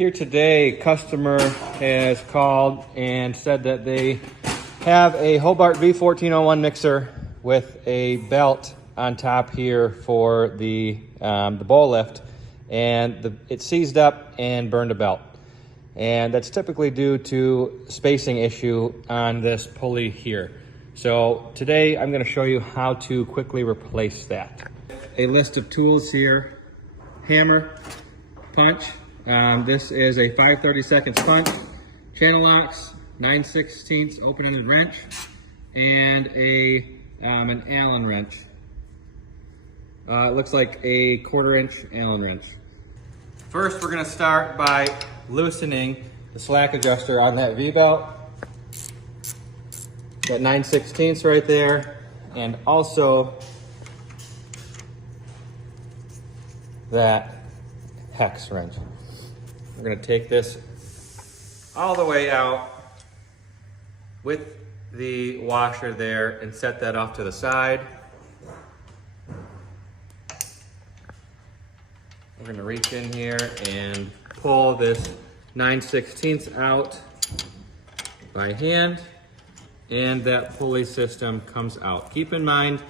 Here today, customer has called and said that they have a Hobart v1401 mixer with a belt on top here for the bowl lift, and it seized up and burned a belt. And that's typically due to spacing issue on this pulley here. So today I'm going to show you how to quickly replace that. A list of tools here: hammer, punch. This is a 5/32 punch, channel locks, 9/16 open-ended wrench, and an Allen wrench. It looks like a 1/4-inch Allen wrench. First, we're going to start by loosening the slack adjuster on that V-belt. Got 9/16 right there, and also that hex wrench. We're going to take this all the way out with the washer there and set that off to the side. We're going to reach in here and pull this 9/16 out by hand, and that pulley system comes out. Keep in mind,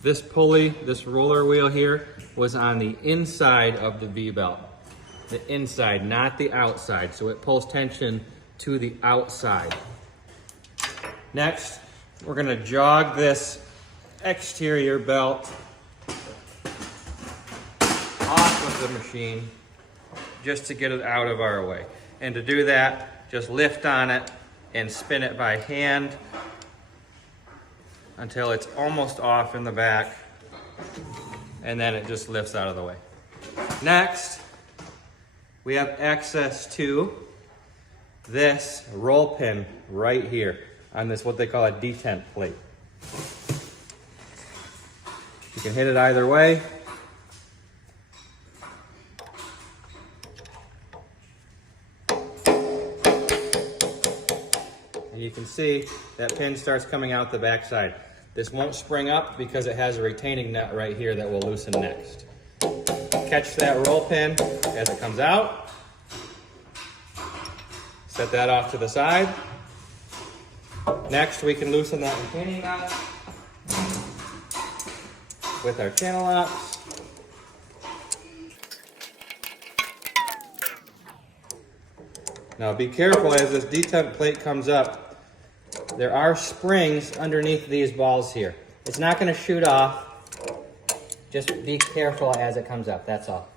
this pulley, this roller wheel here, was on the inside of the V-belt. The inside, not the outside, so it pulls tension to the outside. Next, we're going to jog this exterior belt off of the machine just to get it out of our way. And to do that, just lift on it and spin it by hand until it's almost off in the back, and then it just lifts out of the way. Next, we have access to this roll pin right here on this, what they call a detent plate. You can hit it either way. And you can see that pin starts coming out the back side. This won't spring up because it has a retaining nut right here that will loosen next. Catch that roll pin as it comes out. Set that off to the side. Next, we can loosen that retaining nut with our channel locks. Now be careful as this detent plate comes up. There are springs underneath these balls here. It's not going to shoot off. Just be careful as it comes up, that's all.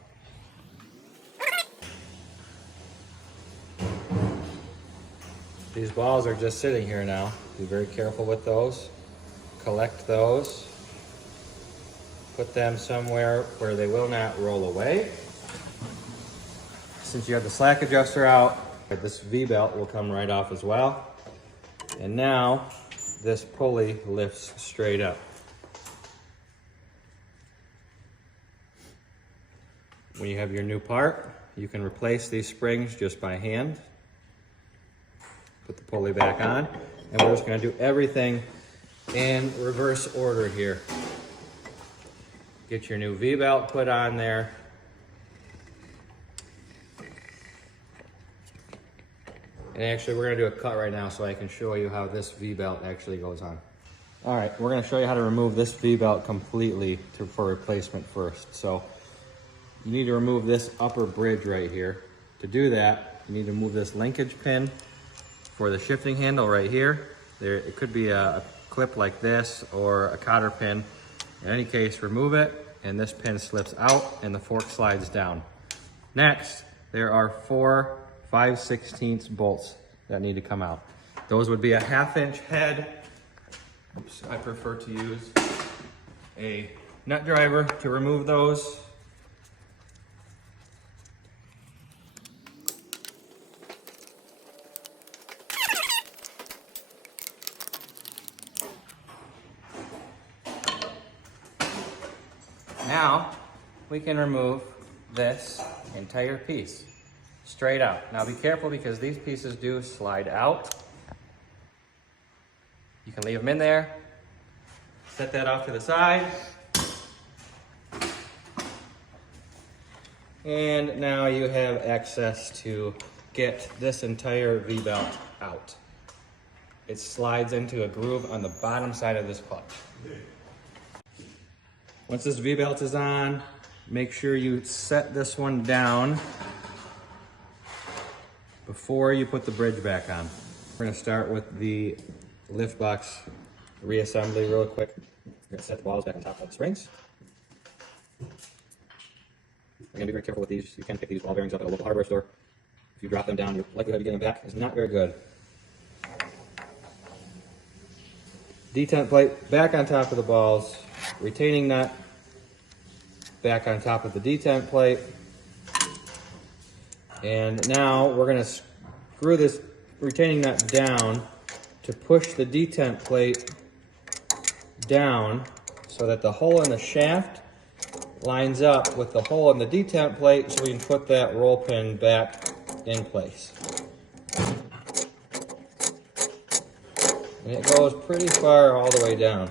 These balls are just sitting here now. Be very careful with those. Collect those. Put them somewhere where they will not roll away. Since you have the slack adjuster out, this V-belt will come right off as well. And now this pulley lifts straight up. When you have your new part, you can replace these springs just by hand. Put the pulley back on, and we're just going to do everything in reverse order here. Get your new V-belt put on there. And actually, we're going to do a cut right now so I can show you how this V-belt actually goes on. All right, we're going to show you how to remove this V-belt completely for replacement first. So you need to remove this upper bridge right here. To do that, you need to move this linkage pin for the shifting handle right here. It could be a clip like this or a cotter pin. In any case, remove it, and this pin slips out and the fork slides down. Next, there are 4 5/16 bolts that need to come out. Those would be a 1/2-inch head. Oops, I prefer to use a nut driver to remove those. Now we can remove this entire piece straight out. Now be careful because these pieces do slide out. You can leave them in there. Set that off to the side. And now you have access to get this entire V-belt out. It slides into a groove on the bottom side of this clutch. Once this V-belt is on, make sure you set this one down before you put the bridge back on. We're gonna start with the lift box reassembly real quick. We're gonna set the balls back on top of the springs. We're gonna be very careful with these. You can pick these ball bearings up at a local hardware store. If you drop them down, your likelihood of getting them back is not very good. Detent plate back on top of the balls. Retaining nut back on top of the detent plate. And now we're going to screw this retaining nut down to push the detent plate down so that the hole in the shaft lines up with the hole in the detent plate so we can put that roll pin back in place. And it goes pretty far all the way down.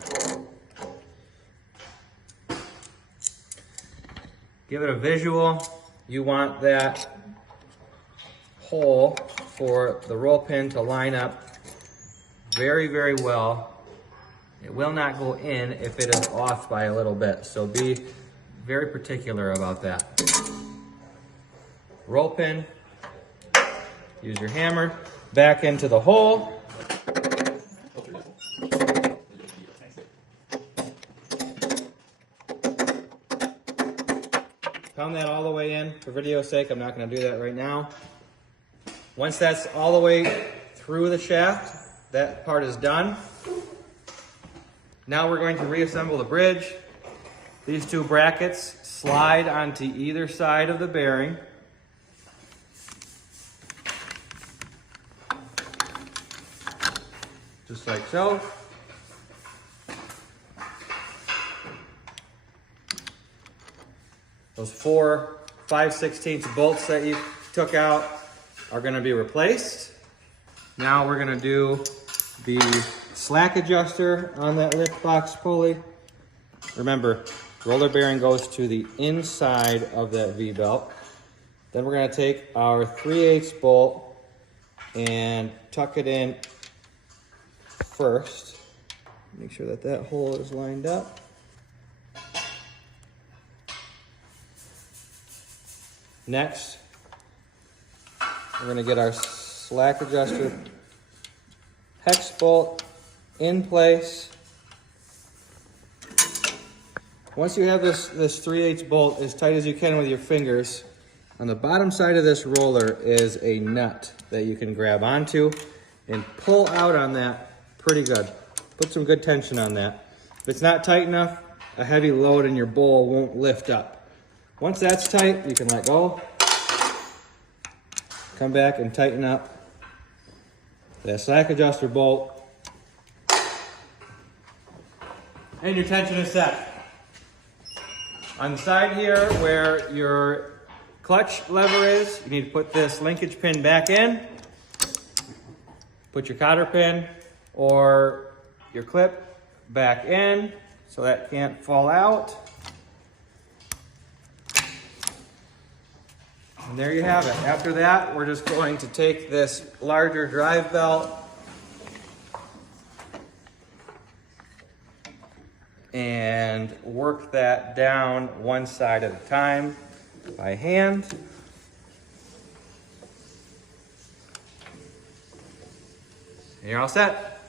Give it a visual. You want that hole for the roll pin to line up very, very well. It will not go in if it is off by a little bit, so be very particular about that. Roll pin, use your hammer, back into the hole. Pound that all the way in. For video's sake, I'm not going to do that right now. Once that's all the way through the shaft, that part is done. Now we're going to reassemble the bridge. These two brackets slide onto either side of the bearing. Just like so. Those 4 5/16 bolts that you took out are going to be replaced. Now we're going to do the slack adjuster on that lift box pulley. Remember, roller bearing goes to the inside of that V-belt. Then we're going to take our 3/8 bolt and tuck it in first. Make sure that that hole is lined up. Next, we're going to get our slack adjuster hex bolt in place. Once you have this 3/8 bolt as tight as you can with your fingers, on the bottom side of this roller is a nut that you can grab onto and pull out on that pretty good. Put some good tension on that. If it's not tight enough, a heavy load in your bowl won't lift up. Once that's tight, you can let go. Come back and tighten up that slack adjuster bolt. And your tension is set. On the side here where your clutch lever is, you need to put this linkage pin back in. Put your cotter pin or your clip back in so that can't fall out. And there you have it. After that, we're just going to take this larger drive belt and work that down one side at a time by hand. And you're all set.